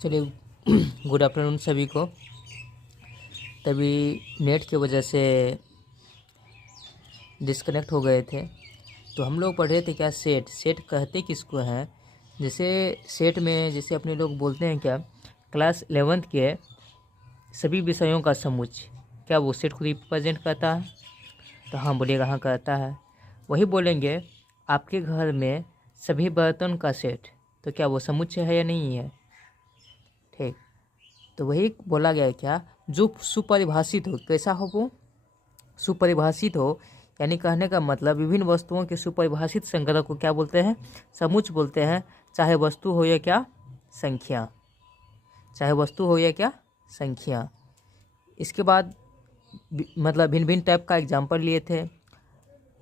चलिए good afternoon सभी को। तभी नेट की वजह से डिस्कनेक्ट हो गए थे। तो हम लोग पढ़ रहे थे क्या, सेट। सेट कहते किसको हैं? जैसे सेट में जैसे अपने लोग बोलते हैं क्या, क्लास 11th के सभी विषयों का समुच्चय, क्या वो सेट को रिप्रेजेंट करता है? तो हाँ बोलिएगा, हाँ करता है। वही बोलेंगे आपके घर में सभी बर्तन का सेट, तो क्या वो समुच्चय है या नहीं है? ठीक, तो वही बोला गया है क्या, जो सुपरिभाषित हो। कैसा हो वो? सुपरिभाषित हो, यानी कहने का मतलब विभिन्न वस्तुओं के सुपरिभाषित संग्रह को क्या बोलते हैं? समुच्चय बोलते हैं। चाहे वस्तु हो या क्या, संख्या। चाहे वस्तु हो या क्या, संख्या। इसके बाद मतलब भिन्न भिन्न टाइप का एग्जाम्पल लिए थे।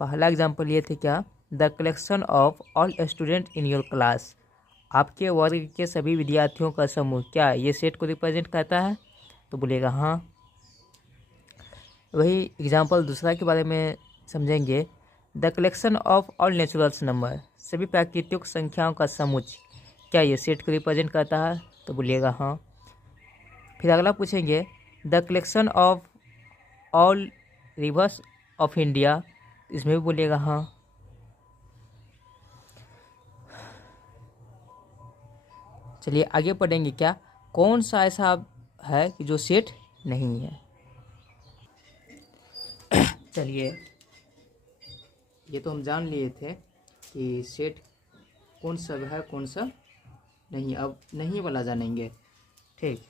पहला एग्जाम्पल लिए थे क्या, the collection of all student in your class. आपके वर्ग के सभी विद्यार्थियों का समूह, क्या ये सेट को रिप्रेजेंट करता है? तो बोलिएगा हाँ। वही एग्जाम्पल दूसरा के बारे में समझेंगे, the collection of all naturals number. सभी प्राकृतिक संख्याओं का समुच्चय, क्या ये सेट को रिप्रेजेंट करता है? तो बोलिएगा हाँ। फिर अगला पूछेंगे, the collection of all reverse of India. इसमें भी बोलिएगा हाँ। चलिए आगे पढ़ेंगे क्या, कौन सा ऐसा है कि जो सेट नहीं है। चलिए ये तो हम जान लिए थे कि सेट कौन सा है कौन सा नहीं। अब नहीं वाला जानेंगे। ठीक,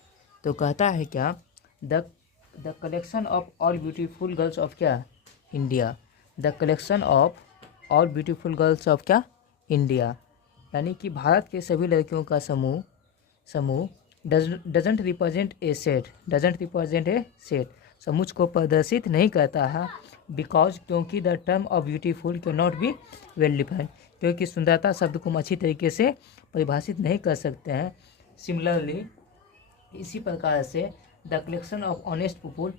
तो कहता है क्या, the collection of all beautiful girls of क्या, India. The collection of all beautiful girls of क्या, इंडिया। यानी कि भारत के सभी लड़कियों का समूह doesn't represent a set. Doesn't represent a set, समुच्चय को प्रदर्शित नहीं करता है। बिकॉज, क्योंकि the term of beautiful can not be well defined. क्योंकि सुंदरता शब्द को हम अच्छी तरीके से परिभाषित नहीं कर सकते हैं। सिमिलरली, इसी प्रकार से the collection of honest people,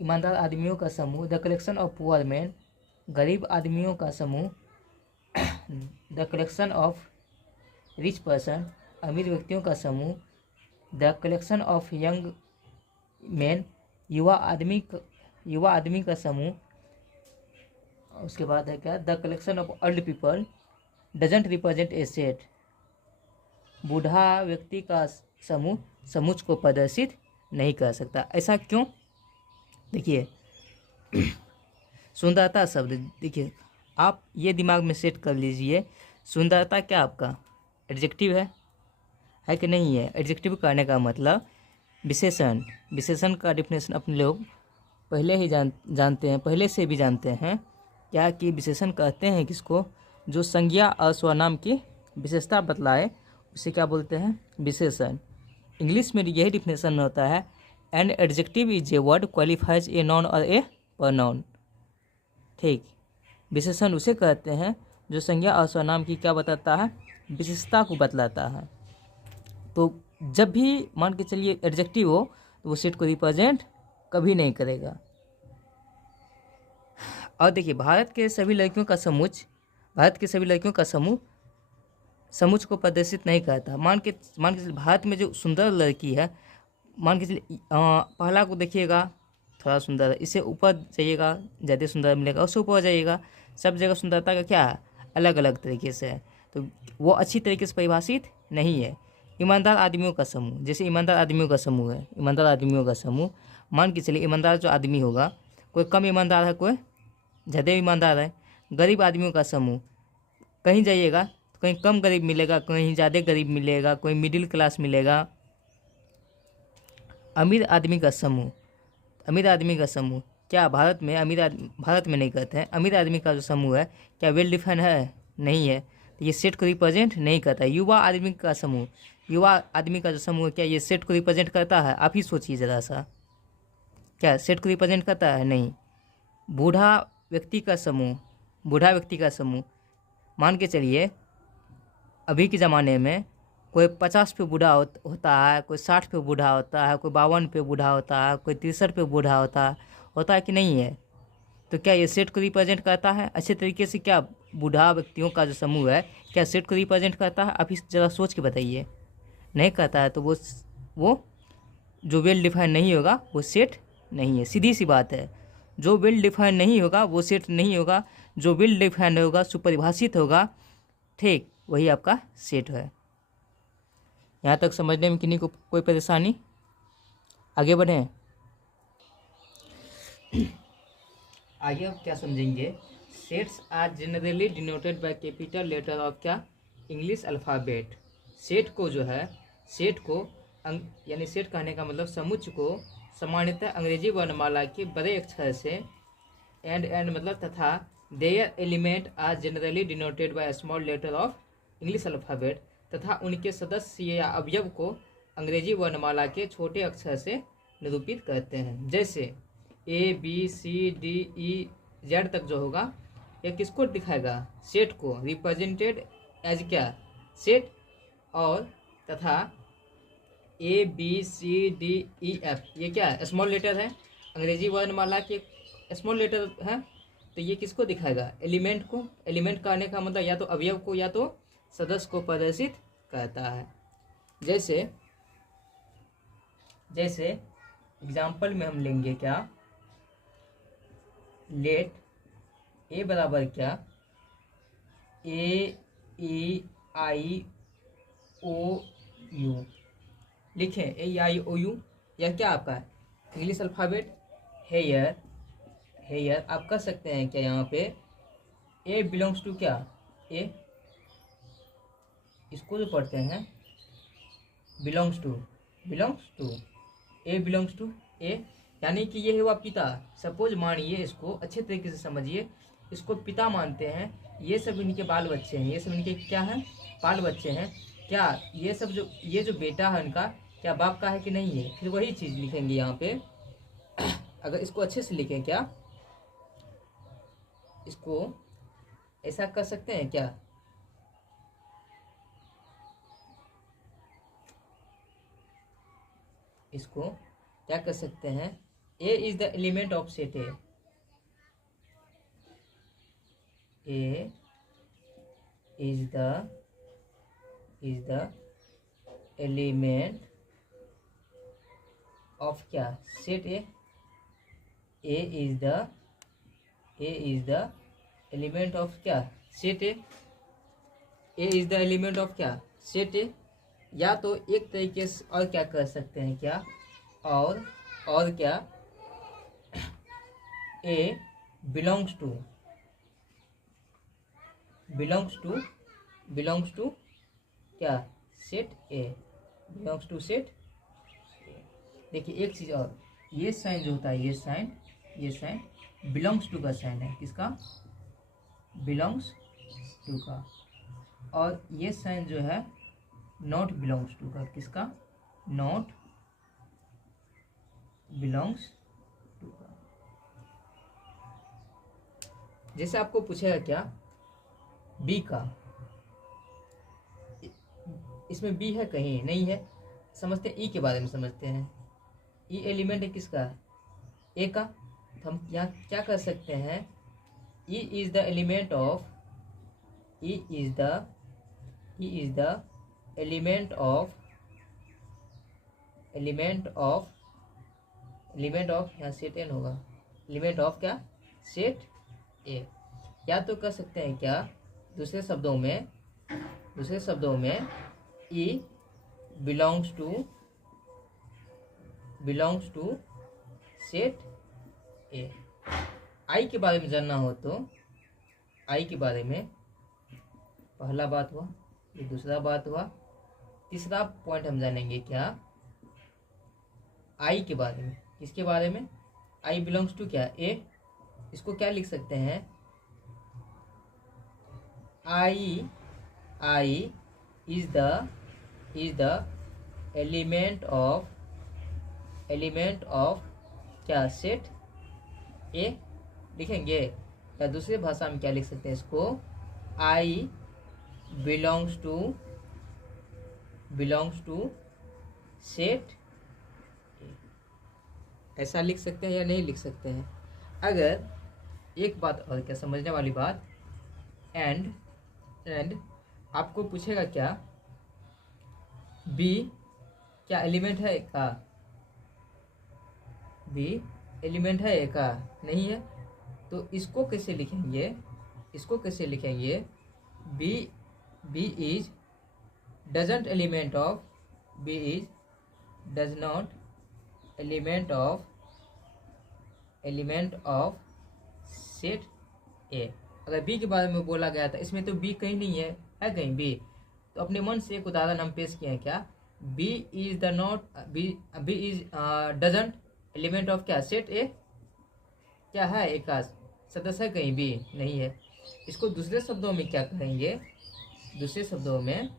ईमानदार आदमियों का समूह। The collection of poor man, गरीब आदमियों का समूह। The collection of rich person, अमीर व्यक्तियों का समूह। The collection of young man, युवा आदमी का समूह। उसके बाद है क्या, the collection of old people doesn't represent a set. बूढ़ा व्यक्ति का समूह समुच्चय को प्रदर्शित नहीं कर सकता। ऐसा क्यों? देखिए सुंदरता शब्द, देखिए आप ये दिमाग में सेट कर लीजिए, सुंदरता क्या आपका एडजेक्टिव है कि नहीं है? एडजेक्टिव करने का मतलब विशेषण। विशेषण का डिफिनेशन अपने लोग पहले ही जानते हैं, पहले से भी जानते हैं क्या कि विशेषण कहते हैं किसको, जो संज्ञा और स्वनाम की विशेषता बतलाए उसे क्या बोलते हैं, विशेषण। इंग्लिश में यही डिफिनेशन होता है, and adjective is a word qualifies a noun और ए प्रोनाउन। ठीक, विशेषण उसे कहते हैं जो संज्ञा और स्वनाम की क्या बताता है, विशेषता को बतलाता है। तो जब भी मान के चलिए एडजेक्टिव हो तो वो सेट को रिप्रेजेंट कभी नहीं करेगा। और देखिए भारत के सभी लड़कियों का समूह समुच्चय को प्रदर्शित नहीं करता। मान के चलिए भारत में जो सुंदर लड़की है, मान के चलिए पहला को देखिएगा थोड़ा सुंदर है, इससे ऊपर जाइएगा ज़्यादा सुंदर मिलेगा, उससे ऊपर जाइएगा सब जगह सुंदरता का क्या है, अलग अलग तरीके से है। तो वो अच्छी तरीके से परिभाषित नहीं है। ईमानदार आदमियों का समूह, जैसे ईमानदार आदमियों का समूह है, ईमानदार आदमियों का समूह, मान के चलिए ईमानदार जो आदमी होगा, कोई कम ईमानदार है, कोई ज़्यादा ईमानदार है। गरीब आदमियों का समूह, कहीं जाइएगा तो कहीं कम गरीब मिलेगा, कहीं ज़्यादा गरीब मिलेगा, कोई मिडिल क्लास मिलेगा। अमीर आदमी का समूह, क्या भारत में भारत में नहीं कहते हैं। अमीर आदमी का जो समूह है क्या वेल डिफाइन है? नहीं है, तो ये सेट को रिप्रेजेंट नहीं करता। युवा आदमी का जो समूह है, क्या ये सेट को रिप्रेजेंट करता है? आप ही सोचिए ज़रा सा, क्या सेट को रिप्रेजेंट करता है? नहीं। बूढ़ा व्यक्ति का समूह, मान के चलिए अभी के ज़माने में कोई 50 पे बूढ़ा होता है, कोई 60 पे बूढ़ा होता है, कोई 52 पे बूढ़ा होता है, कोई 63 पे बूढ़ा होता है कि नहीं है? तो क्या ये सेट को रिप्रेजेंट करता है अच्छे तरीके से? क्या बूढ़ा व्यक्तियों का जो समूह है क्या सेट को रिप्रेजेंट करता है? आप इस जगह सोच के बताइए। नहीं कहता है तो वो जो वेल डिफाइन नहीं होगा वो सेट नहीं है। सीधी सी बात है, जो वेल डिफाइन नहीं होगा वो सेट नहीं होगा, जो वेल डिफाइन होगा, सुपरिभाषित होगा, ठीक, वही आपका सेट है। यहाँ तक समझने में किन्हीं को कोई परेशानी? आगे बढ़ें। आगे हम क्या समझेंगे? Sets are generally denoted by capital letter of क्या? English alphabet. सेट को जो है, सेट को यानी सेट कहने का मतलब समुच्चय को सामान्यतः अंग्रेजी वर्णमाला के बड़े अक्षर से एंड मतलब तथा their element are generally denoted by small letter of English alphabet, तथा उनके सदस्य या अवयव को अंग्रेजी वर्णमाला के छोटे अक्षर से निरूपित करते हैं। जैसे ABCDEZ तक जो होगा, यह किसको दिखाएगा? सेट को, रिप्रेजेंटेड एज क्या? सेट। और तथा ABCDEF ये क्या है? स्मॉल लेटर है, अंग्रेजी वर्णमाला के स्मॉल लेटर है, तो ये किसको दिखाएगा? एलिमेंट को। एलिमेंट कहने का मतलब या तो अवयव को या तो सदस्य को प्रदर्शित करता है। जैसे एग्जाम्पल में हम लेंगे क्या? लेट ए बराबर क्या? AEIOU लिखें। AEIOU यह क्या आपका इंग्लिश अल्फ़ाबेट? हेयर आप कर सकते हैं क्या? यहाँ पे ए बिलोंग्स टू क्या? ए, इसको जो पढ़ते हैं belongs to A belongs to A, यानी कि ये हुआ पिता। सपोज मानिए, इसको अच्छे तरीके से समझिए, इसको पिता मानते हैं, ये सब इनके बाल बच्चे हैं, ये सब इनके क्या हैं? बाल बच्चे हैं। क्या ये सब ये जो बेटा है इनका, क्या बाप का है कि नहीं है? फिर वही चीज़ लिखेंगे यहाँ पे। अगर इसको अच्छे से लिखें क्या, इसको ऐसा कर सकते हैं क्या? इसको क्या कर सकते हैं? A is the element of set A is the element of क्या? Set A is the element of क्या? Set A is the element of क्या? Set A. या तो एक तरीके से और क्या कर सकते हैं क्या? और क्या? ए बिलोंग्स टू क्या? Set A belongs to set. देखिए एक चीज और, ये साइन जो होता है, ये साइन बिलोंग्स टू का साइन है। किसका? बिलोंग्स टू का। और ये साइन जो है नॉट बिलोंग्स टू का। किसका? नॉट बिलोंग्स टू का। जैसे आपको पूछेगा क्या? बी का, इसमें बी है कहीं? नहीं है। समझते हैं ई के बारे में, समझते हैं। ई एलिमेंट है किसका? ए का। तो हम यहाँ क्या कर सकते हैं? E is the element of element of यहाँ सेट एन होगा। एलिमेंट ऑफ क्या? Set A. या तो कर सकते हैं क्या? दूसरे शब्दों में ई बिलोंग्स टू सेट ए। आई के बारे में जानना हो तो आई के बारे में पहला बात हुआ, ये दूसरा बात हुआ। तीसरा पॉइंट हम जानेंगे क्या? आई के बारे में। किसके बारे में? आई बिलोंग्स टू क्या? ए। इसको क्या लिख सकते हैं? I is the element of क्या? सेट ए लिखेंगे। या दूसरी भाषा में क्या लिख सकते हैं इसको? आई बिलोंग्स टू सेट। ऐसा लिख सकते हैं या नहीं लिख सकते हैं? अगर एक बात और क्या समझने वाली बात, एंड आपको पूछेगा क्या? बी क्या एलिमेंट है का? बी एलिमेंट है का? नहीं है। तो इसको कैसे लिखेंगे? इसको कैसे लिखेंगे? B B is doesn't element of, B is does not element of set A. अगर बी के बारे में बोला गया था, इसमें तो बी कहीं नहीं है कहीं बी? तो अपने मन से एक उदाहरण हम पेश किए हैं क्या? B is the not B is doesn't element of क्या? Set A. क्या है? ए का सदस्य है कहीं? बी नहीं है। इसको दूसरे शब्दों में क्या कहेंगे? दूसरे शब्दों में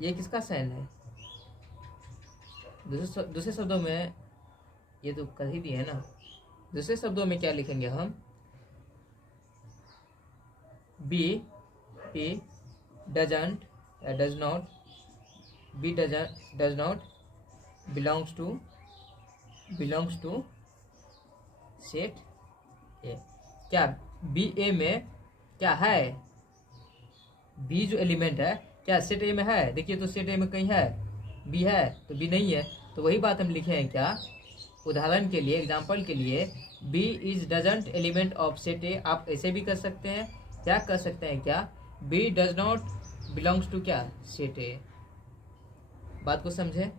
ये किसका साइन है? दूसरे शब्दों में ये तो कर ही दिए है ना। दूसरे शब्दों में क्या लिखेंगे हम? B doesn't does not, B does not belongs to set A. क्या बी ए में क्या है? बी जो एलिमेंट है क्या सेट ए में है? देखिए तो सेट ए में कहीं है बी है? तो बी नहीं है। तो वही बात हम लिखे हैं क्या? उदाहरण के लिए, एग्जाम्पल के लिए, B is doesn't element of set A. आप ऐसे भी कर सकते हैं, क्या कर सकते हैं क्या? B does not belongs to क्या? Set A. बात को समझे?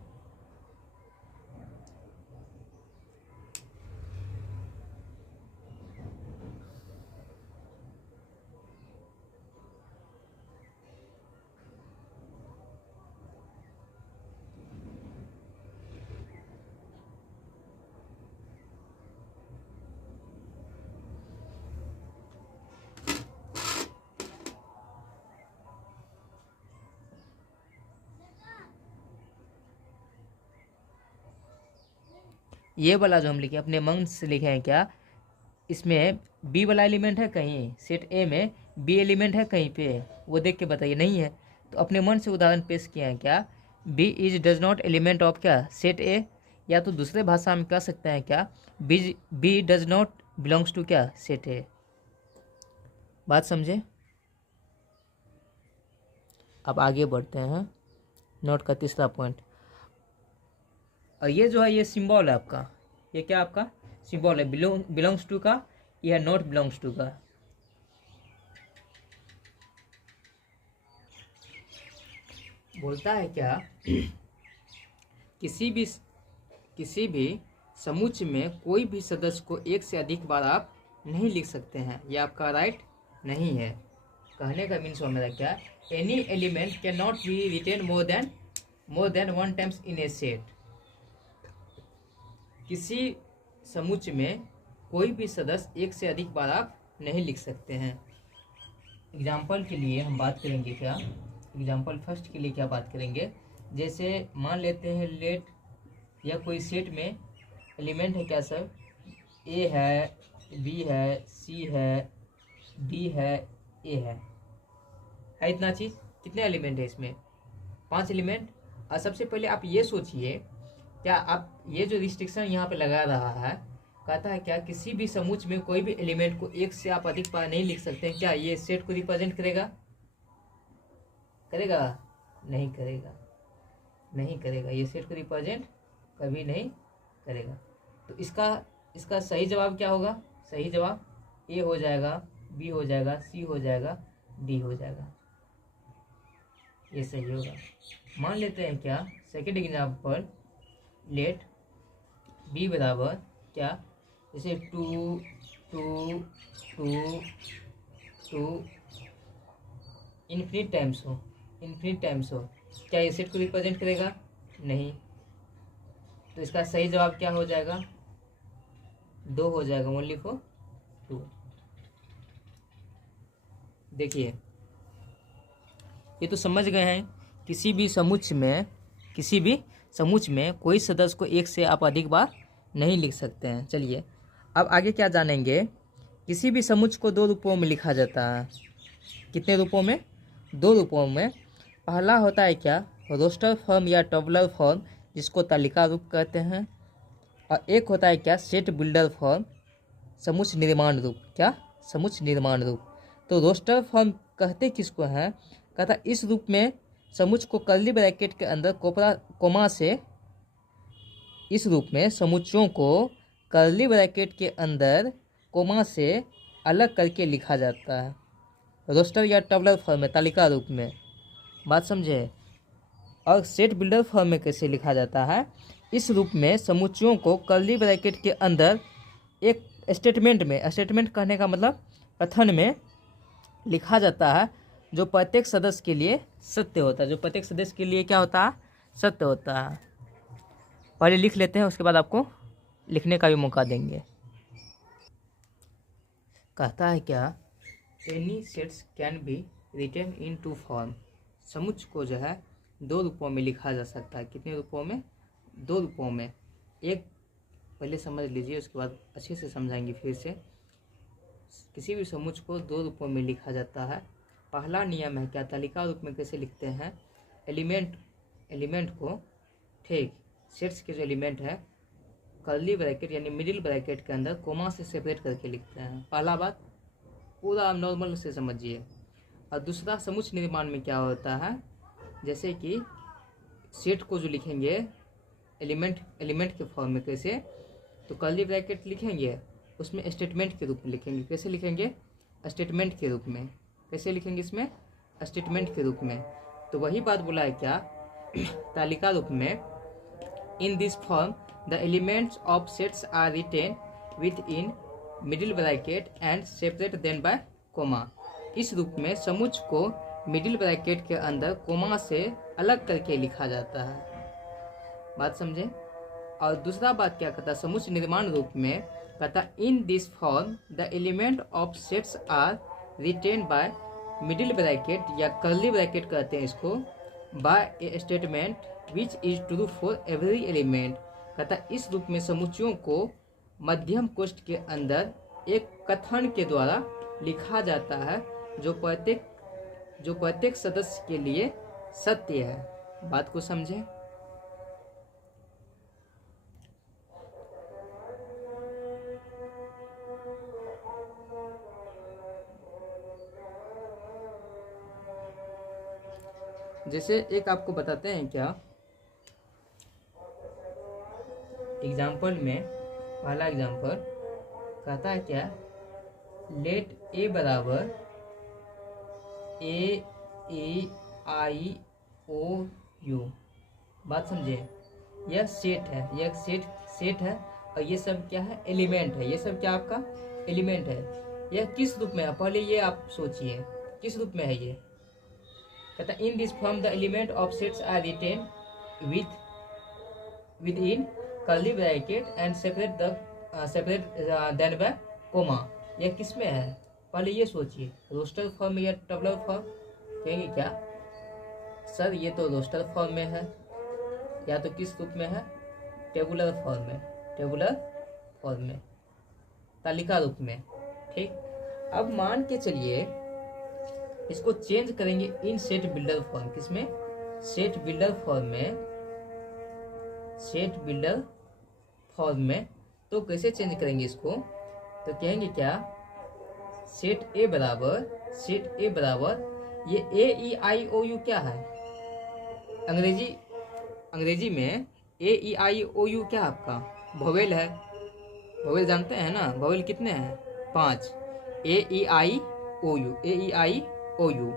ये वाला जो हम लिखे अपने मन से लिखे हैं क्या? इसमें बी वाला एलिमेंट है कहीं? सेट ए में बी एलिमेंट है कहीं पे? वो देख के बताइए। नहीं है। तो अपने मन से उदाहरण पेश किए हैं क्या? B is does not element of क्या? Set A. या तो दूसरे भाषा में कह सकते हैं क्या? B does not belongs to क्या? Set A. बात समझे? अब आगे बढ़ते हैं। नोट का तीसरा पॉइंट, और ये जो है ये सिंबल है आपका। ये क्या आपका सिंबल है? बिलोंग्स टू का या नॉट बिलोंग्स टू का? बोलता है क्या? किसी भी समूह में कोई भी सदस्य को एक से अधिक बार आप नहीं लिख सकते हैं। ये आपका राइट नहीं है। कहने का मीन्स मेरा क्या? Any element can not be written more than one times in a set. किसी समूह में कोई भी सदस्य एक से अधिक बार आप नहीं लिख सकते हैं। एग्जाम्पल के लिए हम बात करेंगे क्या? एग्जाम्पल फर्स्ट के लिए क्या बात करेंगे? जैसे मान लेते हैं लेट या कोई सेट में एलिमेंट है क्या सर? ए है, बी है, सी है, डी है, ए है इतना चीज़। कितने एलिमेंट है इसमें? 5 एलिमेंट। और सबसे पहले आप ये सोचिए, क्या आप ये जो रिस्ट्रिक्शन यहाँ पे लगा रहा है, कहता है क्या किसी भी समूह में कोई भी एलिमेंट को एक से आप अधिक बार नहीं लिख सकते हैं। क्या ये सेट को रिप्रेजेंट करेगा? करेगा? नहीं करेगा, नहीं करेगा। ये सेट को रिप्रेजेंट कभी नहीं करेगा। तो इसका सही जवाब क्या होगा? सही जवाब ए हो जाएगा, बी हो जाएगा, सी हो जाएगा, डी हो जाएगा। ये सही होगा। मान लेते हैं क्या? सेकेंड एग्जाम्पल, लेट बी बराबर क्या? जैसे 2 2 2 2 इन्फिनिट टाइम्स हो। क्या ये सेट को रिप्रेजेंट करेगा? नहीं। तो इसका सही जवाब क्या हो जाएगा? 2 हो जाएगा, ओनली फॉर 2। देखिए ये तो समझ गए हैं। किसी भी समूह में कोई सदस्य को एक से आप अधिक बार नहीं लिख सकते हैं। चलिए अब आगे क्या जानेंगे? किसी भी समूह को 2 रूपों में लिखा जाता है। कितने रूपों में? 2 रूपों में। पहला होता है क्या? रोस्टर फॉर्म या टेबुलर फॉर्म, जिसको तालिका रूप कहते हैं। और एक होता है क्या? सेट बिल्डर फॉर्म, समूह निर्माण रूप। क्या? समूह निर्माण रूप। तो रोस्टर फॉर्म कहते किसको हैं? कहता इस रूप में समुच्चय को कर्ली ब्रैकेट के अंदर कोमा से, इस रूप में समुच्चयों को कर्ली ब्रैकेट के अंदर कोमा से अलग करके लिखा जाता है, रोस्टर या टेबुलर फॉर्म में, तालिका रूप में। बात समझे। और सेट बिल्डर फॉर्म में कैसे लिखा जाता है, इस रूप में समुच्चयों को कर्ली ब्रैकेट के अंदर एक स्टेटमेंट में, स्टेटमेंट कहने का मतलब कथन में लिखा जाता है, जो प्रत्येक सदस्य के लिए सत्य होता है, जो प्रत्येक सदस्य के लिए क्या होता है, सत्य होता है। पहले लिख लेते हैं, उसके बाद आपको लिखने का भी मौका देंगे। कहता है क्या, any sets can be written in two form. समुच्चय को जो है दो रूपों में लिखा जा सकता है। कितने रूपों में? दो रूपों में। एक पहले समझ लीजिए, उसके बाद अच्छे से समझाएंगे फिर से। किसी भी समुच्चय को दो रूपों में लिखा जाता है। पहला नियम है क्या, तालिका रूप में कैसे लिखते हैं, एलिमेंट को, ठीक, सेट्स के जो एलिमेंट है कर्ली ब्रैकेट यानी मिडिल ब्रैकेट के अंदर कोमा से सेपरेट करके लिखते हैं। पहला बात पूरा नॉर्मल से समझिए। और दूसरा, समुच्चय निर्माण में क्या होता है, जैसे कि सेट को जो लिखेंगे एलिमेंट के फॉर्म में, कैसे, तो कर्ली ब्रैकेट लिखेंगे, उसमें स्टेटमेंट के रूप में लिखेंगे। कैसे लिखेंगे? स्टेटमेंट के रूप में। कैसे लिखेंगे इसमें? स्टेटमेंट के रूप में। तो वही बात बोला है क्या, तालिका रूप में, in this form the elements of sets are written within middle bracket and separate then by comma. इस रूप में समुच्चय को मिडिल ब्रैकेट के अंदर कोमा से अलग करके लिखा जाता है। बात समझे। और दूसरा बात क्या कहता है, समुच्चय निर्माण रूप में कहता, in this form the element of sets are written by middle bracket या कर्ली ब्रैकेट कहते हैं इसको, by a statement which is true for every element. कहता इस रूप में समुच्चयों को मध्यम कोष्ठ के अंदर एक कथन के द्वारा लिखा जाता है, जो प्रत्येक सदस्य के लिए सत्य है। बात को समझे। जैसे एक आपको बताते हैं क्या, एग्जाम्पल में, पहला एग्जाम्पल कहता है क्या, लेट ए बराबर ए आई ओ यू। बात समझे। यह सेट है, यह सेट है, और ये सब क्या है, एलिमेंट है। ये सब क्या आपका एलिमेंट है। यह किस रूप में है, पहले ये आप सोचिए, किस रूप में है ये। कहता in this form the element of sets are written within curly bracket and separate then by comma. यह किस में है, पहले ये सोचिए, रोस्टर फॉर्म या टेबुलर फॉर्म। कहेंगे क्या सर, ये तो रोस्टर फॉर्म में है, या तो किस रूप में है, टेबुलर फॉर्म में, टेबुलर फॉर्म में, तालिका रूप में। ठीक, अब मान के चलिए इसको चेंज करेंगे इन सेट बिल्डर फॉर्म। किसमें? सेट बिल्डर फॉर्म में, सेट बिल्डर फॉर्म में। तो कैसे चेंज करेंगे इसको, तो कहेंगे क्या, सेट ए बराबर ये ए ई आई ओ यू क्या है, अंग्रेजी में ए ई आई ओ यू क्या आपका वोवेल है। वोवेल जानते हैं ना, वोवेल कितने हैं, 5, ए ई आई ओ you, A E I O you.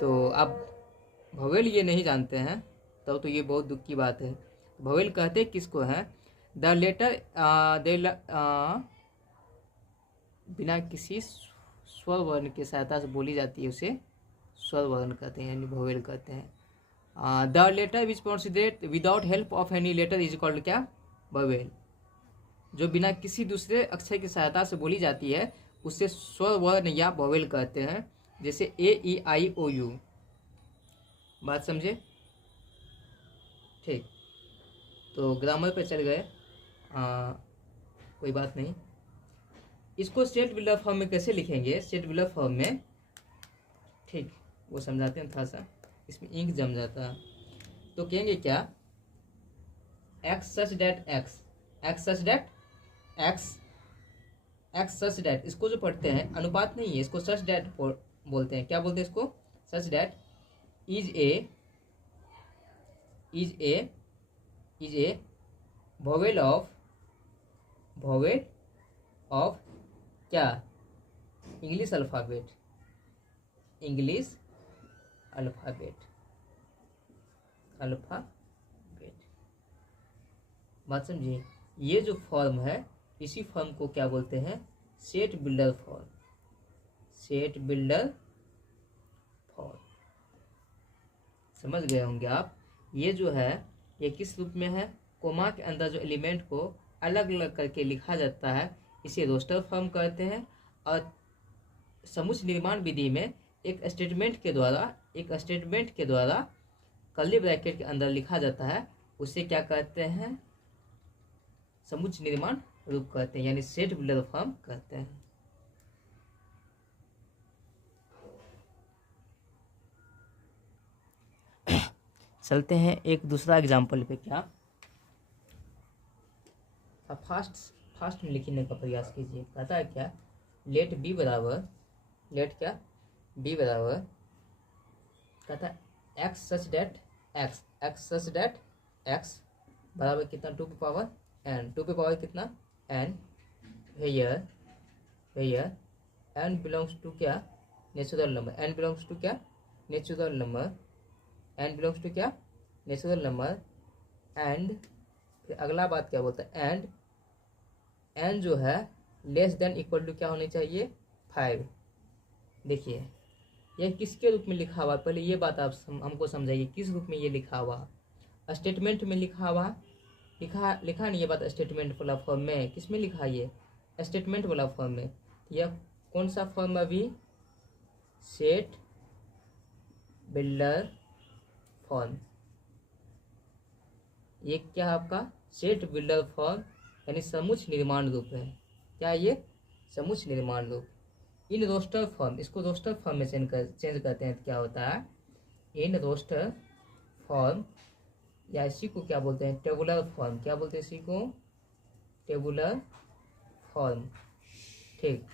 तो आप वोवेल ये नहीं जानते हैं तो ये बहुत दुख की बात है। वोवेल कहते किसको है, द लेटर बिना किसी स्वर वर्ण की सहायता से बोली जाती है, उसे स्वर वर्ण कहते हैं, यानी वोवेल कहते हैं। The letter which proceeded without help of any letter is called क्या, वोवेल। जो बिना किसी दूसरे अक्षर की सहायता से बोली जाती है उसे स्वर वर्ण या वोवेल कहते हैं, जैसे ए ई आई ओ यू। बात समझे। ठीक, तो ग्रामर पे चल गए, कोई बात नहीं। इसको सेट बिल्डर फॉर्म में कैसे लिखेंगे, सेट बिल्डर फॉर्म में, ठीक, वो समझाते हैं थोड़ा सा, इसमें इंक जम जाता है। तो कहेंगे क्या, एक्स सच डेट एक्स, एक्स सच डेट एक्स, एक्स सच डेट, इसको जो पढ़ते हैं अनुपात नहीं है, इसको सच डेट बोलते हैं। क्या बोलते हैं इसको, such that is a vowel of क्या, इंग्लिश अल्फ़ाबेट, बात समझिए। ये जो फॉर्म है इसी फॉर्म को क्या बोलते हैं, सेट बिल्डर फॉर्म। समझ गए होंगे आप। ये जो है ये किस रूप में है, कोमा के अंदर जो एलिमेंट को अलग अलग करके लिखा जाता है इसे रोस्टर फॉर्म कहते हैं। और समुच्चय निर्माण विधि में एक स्टेटमेंट के द्वारा कर्ली ब्रैकेट के अंदर लिखा जाता है, उसे क्या कहते हैं, समुच्चय निर्माण रूप कहते हैं, यानी सेट बिल्डर फॉर्म कहते हैं। चलते हैं एक दूसरा एग्जाम्पल पे। क्या अब फास्ट में लिखने का प्रयास कीजिए। कहता है क्या, लेट बी बराबर कहता है एक्स सच डेट एक्स बराबर कितना, 2 पे पावर n, 2 पे पावर कितना n, here n belongs to क्या, natural number, n belongs to क्या, नेचुरल नंबर, एंड फिर अगला बात क्या बोलता है, एंड n जो है लेस देन इक्वल टू क्या होनी चाहिए, 5। देखिए यह किसके रूप में लिखा हुआ, पहले ये बात आप हमको समझाइए, किस रूप में ये लिखा हुआ, स्टेटमेंट में लिखा हुआ, लिखा नहीं ये बात स्टेटमेंट वाला फॉर्म में, किस में लिखा है ये, स्टेटमेंट वाला फॉर्म में। यह कौन सा फॉर्म अभी, सेट बिल्डर फॉर्म। ये क्या आपका सेट बिल्डर फॉर्म यानी समुच्चय निर्माण रूप है। क्या ये समुच्चय निर्माण रूप। इन रोस्टर फॉर्म, इसको रोस्टर फॉर्म में चेंज करते हैं तो क्या होता है, इन रोस्टर फॉर्म, या इसी को क्या बोलते हैं, टेबुलर फॉर्म। क्या बोलते हैं इसी को, टेबुलर फॉर्म। ठीक,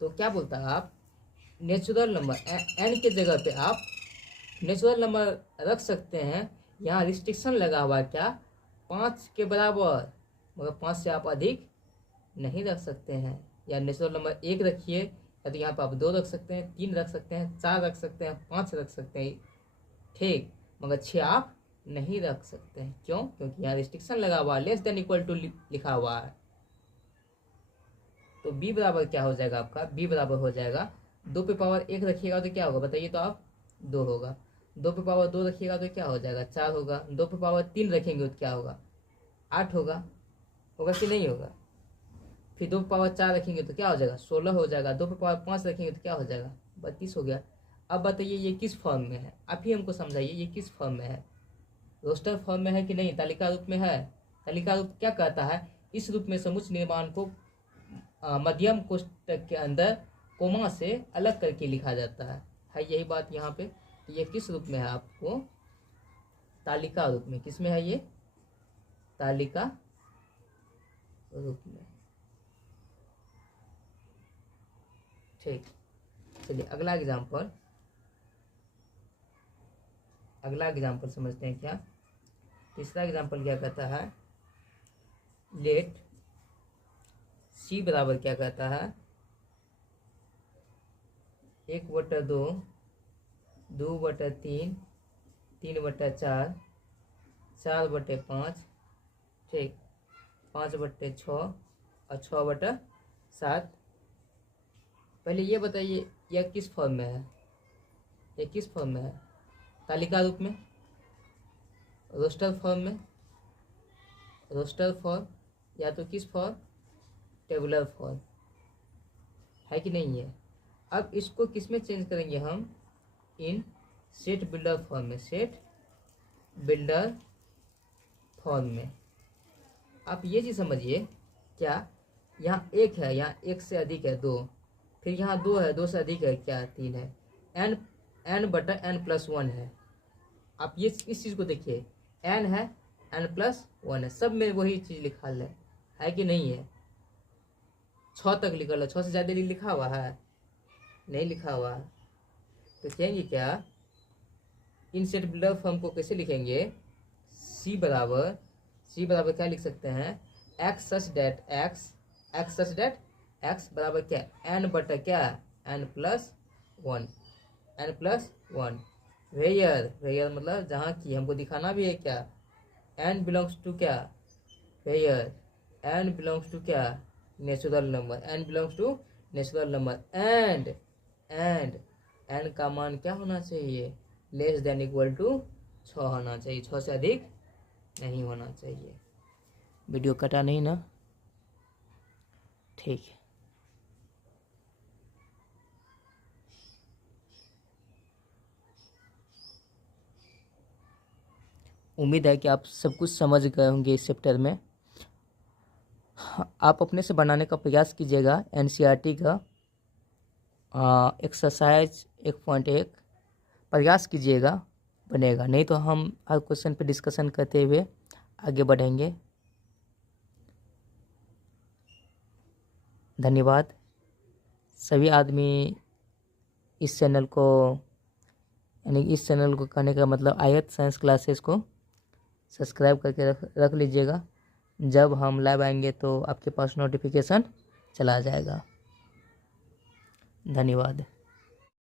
तो क्या बोलता है आप, नेचुरल नंबर एन के जगह पे आप नेचुरल नंबर रख सकते हैं। यहाँ रिस्ट्रिक्शन लगा हुआ है क्या, 5 के बराबर, मगर 5 से आप अधिक नहीं रख सकते हैं। या नेचुरल नंबर 1 रखिए, या तो यहाँ पर आप 2 रख सकते हैं, 3 रख सकते हैं, 4 रख सकते हैं, 5 रख सकते हैं, ठीक, मगर 6 आप नहीं रख सकते हैं। क्यों, क्योंकि यहाँ रिस्ट्रिक्शन लगा हुआ है, लेस देन इक्वल टू लिखा हुआ है। तो b बराबर क्या हो जाएगा आपका, b बराबर हो जाएगा 2 पे पावर 1 रखिएगा तो क्या होगा बताइए, तो आप 2 होगा। 2 पे पावर 2 रखिएगा तो क्या हो जाएगा, 4 होगा। 2 पे पावर 3 रखेंगे तो क्या होगा, 8 होगा कि नहीं होगा। फिर 2 पे पावर 4 रखेंगे तो क्या हो जाएगा, 16 हो जाएगा। 2 पे पावर 5 रखेंगे तो क्या हो जाएगा, 32 हो गया। अब बताइए ये किस फॉर्म में है, आप ही हमको समझाइए, ये किस फॉर्म में है, रोस्टर फॉर्म में है कि नहीं, तालिका रूप में है। तालिका रूप क्या कहता है, इस रूप में समुच्चय निर्माण को मध्यम कोष्ठक के अंदर कोमा से अलग करके लिखा जाता है यही बात यहाँ पे। तो ये किस रूप में है आपको, तालिका रूप में। किस में है ये, तालिका रूप में। ठीक, चलिए अगला एग्जाम्पल समझते हैं। क्या तीसरा एग्जाम्पल क्या कहता है, लेट सी बराबर क्या कहता है, 1/2, 2/3, 3/4, 4/5, ठीक, 5/6 और 6/7। पहले ये बताइए यह किस फॉर्म में है, ये किस फॉर्म में है, तालिका रूप में, रोस्टर फॉर्म, या तो किस फॉर्म, टेबुलर फॉर्म, है कि नहीं है। अब इसको किस में चेंज करेंगे हम, इन सेट बिल्डर फॉर्म में, सेट बिल्डर फॉर्म में। आप ये चीज़ समझिए, क्या यहाँ 1 है, यहाँ 1 से अधिक है 2, फिर यहाँ 2 है, 2 से अधिक है क्या, 3 है, n/n+1 है। आप ये इस चीज़ को देखिए, n है, n+1 है, सब में वही चीज़ लिखा है कि नहीं है। 6 तक लिखा है, 6 से ज़्यादा लिखा हुआ है, नहीं लिखा हुआ है। तो कहेंगे क्या, इन सेट बिल्डर फॉर्म को कैसे लिखेंगे, सी बराबर क्या लिख सकते हैं, एक्स सच डेट एक्स बराबर क्या, एन बटा क्या, एन प्लस वन वेयर मतलब जहाँ की हमको दिखाना भी है क्या, एन बिलोंग्स टू क्या, वेयर एन बिलोंग्स टू क्या, नेचुरल नंबर, एंड एन का मान क्या होना चाहिए, लेस देन इक्वल टू 6 होना चाहिए, 6 से अधिक नहीं होना चाहिए। वीडियो कटा नहीं ना, ठीक है। उम्मीद है कि आप सब कुछ समझ गए होंगे इस चैप्टर में। आप अपने से बनाने का प्रयास कीजिएगा। एनसीईआरटी का एक्सरसाइज 1.1 प्रयास कीजिएगा, बनेगा, नहीं तो हम हर क्वेश्चन पे डिस्कशन करते हुए आगे बढ़ेंगे। धन्यवाद। सभी आदमी इस चैनल को, यानी इस चैनल को कहने का मतलब आयत साइंस क्लासेस को सब्सक्राइब करके रख लीजिएगा। जब हम लाइव आएंगे तो आपके पास नोटिफिकेशन चला जाएगा। धन्यवाद।